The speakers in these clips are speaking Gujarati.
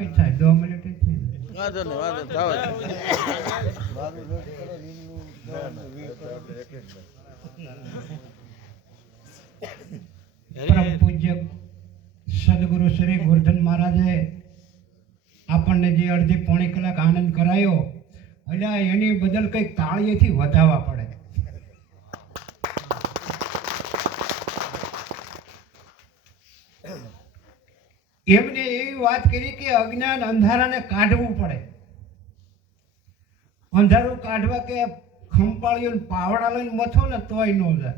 હોય થાય 2 મિનિટ જ થઈ વાંધો નહીં વાંધો થાવ પરમ પૂજ્ય સદગુરુ શ્રી ગોરધન મહારાજે આપણને જે અડધી પોણી કલાક આનંદ કરાયો એટલે એની બદલ કંઈક તાળીએથી વધાવવા પડે. એમને એવી વાત કરી કે અજ્ઞાન અંધારાને કાઢવું પડે. અંધારું કાઢવા કે ખંપાળીઓ પાવડા લઈને મથો ને તોય ન જાય.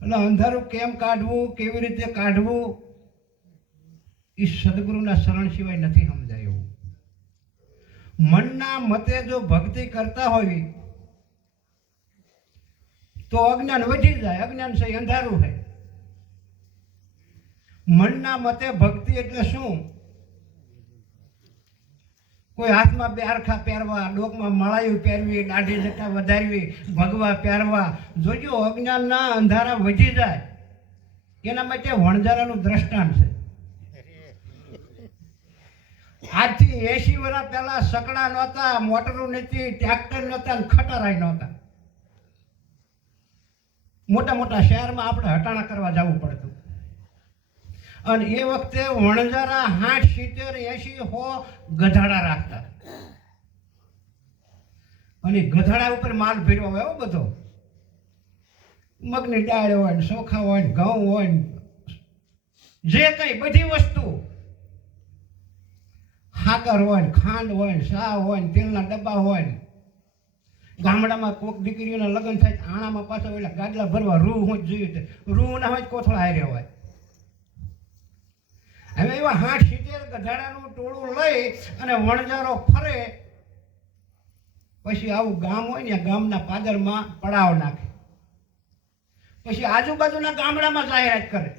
એટલે અંધારું કેમ કાઢવું, કેવી રીતે કાઢવું, એ સદગુરુના શરણ સિવાય નથી સમજાયું. મનના મતે જો ભક્તિ કરતા હોય તો અજ્ઞાન વધી જાય. અજ્ઞાન છે અંધારું છે. મનના મતે ભક્તિ એટલે શું? કોઈ હાથમાં બે હરખા પહેરવા, ડોકમાં મળાયું પહેરવી, દાઢી જટા વધારવી, ભગવા પહેરવા. જોજો અજ્ઞાનના અંધારા વધી જાય. એના માટે વણઝારાનું દ્રષ્ટાંત છે. આજથી 80 વર્ષ પહેલા સકડા નહોતા, મોટરો નથી, ટ્રેક્ટર નહોતા, ખટારાય નહોતા. મોટા મોટા શહેરમાં આપણે હટાણા કરવા જવું પડતું. અને એ વખતે વણઝારા 60, 70, 80, 100 ગધાડા રાખતા. અને ગધાડા ઉપર માલ ભર્યો હોય બધો. મગની દાળ હોય ને, ચોખા હોય ને, ઘઉં હોય ને, જે કંઈ બધી વસ્તુ, સાકર હોય ને, ખાંડ હોય ને, ચા હોય ને, તેલના ડબ્બા હોય ને. ગામડામાં કોક દીકરીઓના લગ્ન થાય આણામાં પાછા ઓલા ગાડલા ભરવા રૂ હોય જોઈએ. રૂ ના હોય કોથળા હારે હોય. હવે એવા 60, 70 ગધાડાનું ટોળું લઈ અને વણઝારો ફરે. પછી આવું ગામ હોય ને, ગામના પાદરમાં પડાવ નાખે. પછી આજુબાજુના ગામડામાં જાહેરાત કરે.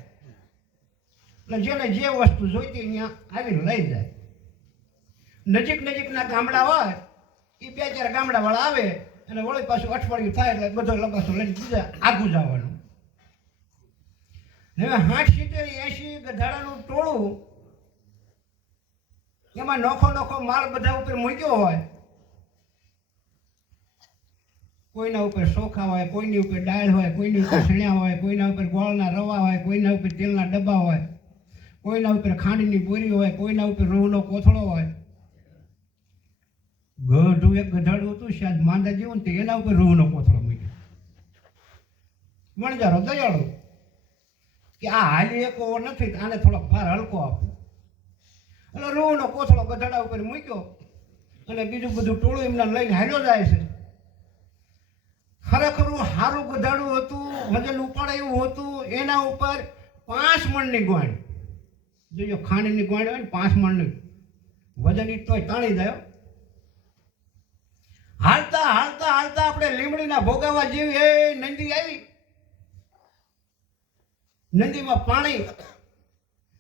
એટલે જેને જે વસ્તુ જોઈતી ત્યાં આવીને લઈ જાય. નજીકના ગામડા હોય એ 2-4 ગામડાવાળા આવે અને વળી પાછું અઠવાડિયું થાય એટલે બધો લબાસો લઈને બીજા આગું જવાનું. હવે 60, 70, 80 ગધાડાનું ટોળું, એમાં નોખો માલ બધા ઉપર મૂક્યો હોય. કોઈના ઉપર ચોખા હોય, કોઈની ઉપર દાળ હોય, કોઈની ઉપર સણ્યા હોય, કોઈના ઉપર ગોળના રવા હોય, કોઈના ઉપર તેલના ડબ્બા હોય, કોઈના ઉપર ખાંડની બોરી હોય, કોઈના ઉપર રૂનો કોથળો હોય. ગઢું એક ગધાડું હતું શાયદ માંદા જેવું ને, એના ઉપર રૂનો કોથળો મૂક્યો. વણઝારો દયાળુ કે આ હાલી એકો નથી, આને થોડોક ભાર હલકો આપો. એટલે રૂનો કોથળો ગધાડા ઉપર મૂક્યો અને બીજું બધું ટોળું એમને લઈને હાલ્યો જાય છે. ખરેખર સારું ગધાડું હતું, વજન ઉપાડે એવું હતું. એના ઉપર 5 મણની ગોણ, જો ખાંડની ગોણ હોય ને 5 મણની વજન, ઈ તોય તાણી જાય. હાલતા આપણે લીમડીના ભોગાવા જેવી એ નંદી આવી. નદીમાં પાણી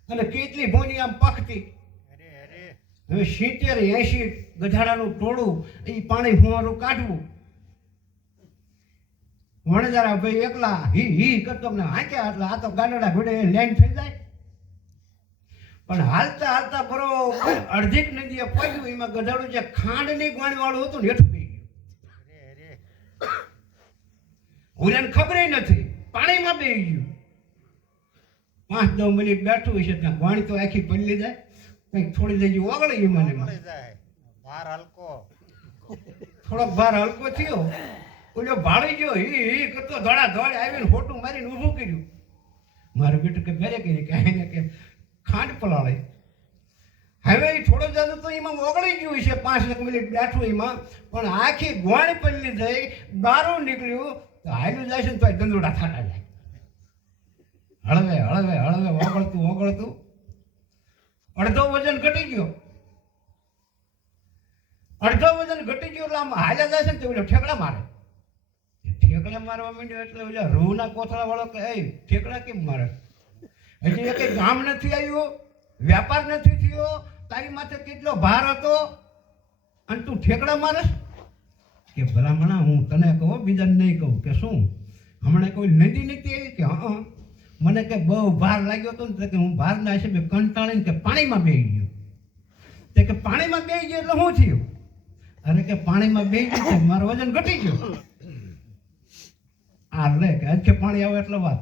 અને કેટલી ભોની આમ પખતી. હવે 70, 80 ગધાડાનું ટોળું એ પાણી ફુવારું કાઢવું. વણઝારા ભાઈ એકલા હી કરતો ને હાંક્યા એટલે આ તો ગાંડડા ઘોડે લેન્ડ થઈ જાય. પણ હાલતા બરોબર અડધીક નદીએ પહોંચ્યું. એમાં ગધાડું જે ખાંડની ગોણી વાળું હતું ને હેઠું પી ગયું. ઓલાને ખબર નથી, પાણીમાં બેસી ગયું. 5-10 મિનિટ બેઠું હશે ત્યાં ગોણી તો આખી પલ્લી જાય. કંઈક થોડી દેજી ઓગળી ગઈ. મને થોડોક ભાર હલકો થયો. ઓલો ભાળી ગયો, હી કરતો ધોળા આવીને ફોટું મારીને ઊભું કર્યું. મારું બેટું કે ઘરે કરી કે એને કે ખાંડ પલાળે. હવે એ થોડો જાદુ તો એમાં ઓગળી ગયું છે. 5 મિનિટ બેઠું એમાં, પણ આખી ગોણી પલ્લી જઈ બારું નીકળ્યું. તો હાલ્યું જાય છે ને તો ગંદોડા થાટા જાય. હળવે ઓગળતું અડધો વજન ઘટી ગયો. એટલે આમ હાલ્યા જાય છે ને તો ઓલો ઠેકડા મારે. ઠેકડા મારવા માંડ્યો એટલે ઓલા રૂના કોથળા વાળો કે ઠેકડા કેમ મારે? હજી એક ગામ નથી આવ્યું, વ્યાપાર નથી થયો, તારી માથે કેટલો ભાર હતો અને તું ઠેકડા મારસ? કે ભલામણા હું તને કહું, બીજાને નહીં કહું. કે શું હમણાં કોઈ નદી નથી આવી? કે હા મને કે બહુ ભાર લાગ્યો હતો ને કે હું ભારના હિસાબે કંટાળીને કે પાણીમાં બેસી ગયો. તે કે પાણીમાં બેસી ગયો એટલે શું થયું? અરે કે પાણીમાં બેસી ગયું છે મારું વજન ઘટી ગયું. આ લે કે આજ કે પાણી આવે એટલે વાત.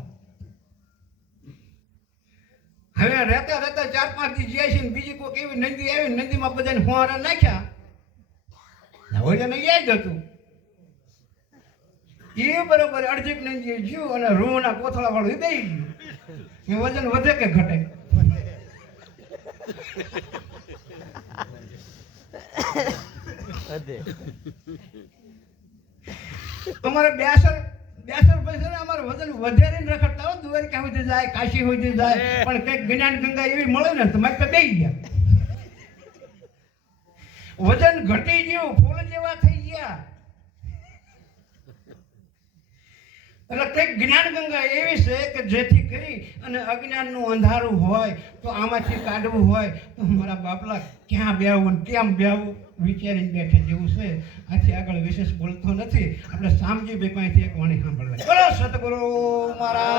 હવે રહેતા રહેતા 4-5 દી જાય છે ને બીજી કોઈક એવી નદી આવી, નદીમાં બધાને ફુવારા નાખ્યા. વજન યાદ હતું એ બરોબર અડધીક નદી જ્યું અને રૂના કોથળા વાળું દઈ ગયું. એ વજન વધે કે ઘટે? અમારે 42 પછી અમારે વજન વધારે રખડતા હોય, દ્વારકા સુધી જાય, કાશી સુધી જાય, પણ કઈક જ્ઞાન ગંગા એવી મળે ને તો મારે બે ગયા. વજન ઘટી ગયું, ફૂલ જેવા થઈ ગયા. એટલે કંઈક જ્ઞાન ગંગા એવી છે કે જેથી કરી અને અજ્ઞાનનું અંધારું હોય તો આમાંથી કાઢવું હોય તો મારા બાપલા ક્યાં બેહવું ને કેમ બેહવું વિચારીને બેઠે જેવું છે. આથી આગળ વિશેષ બોલતો નથી. આપણે શામજી ભાઈ પાસેથી એક વાણી સાંભળવાની. બોલો સતગુરુ મહારાજ.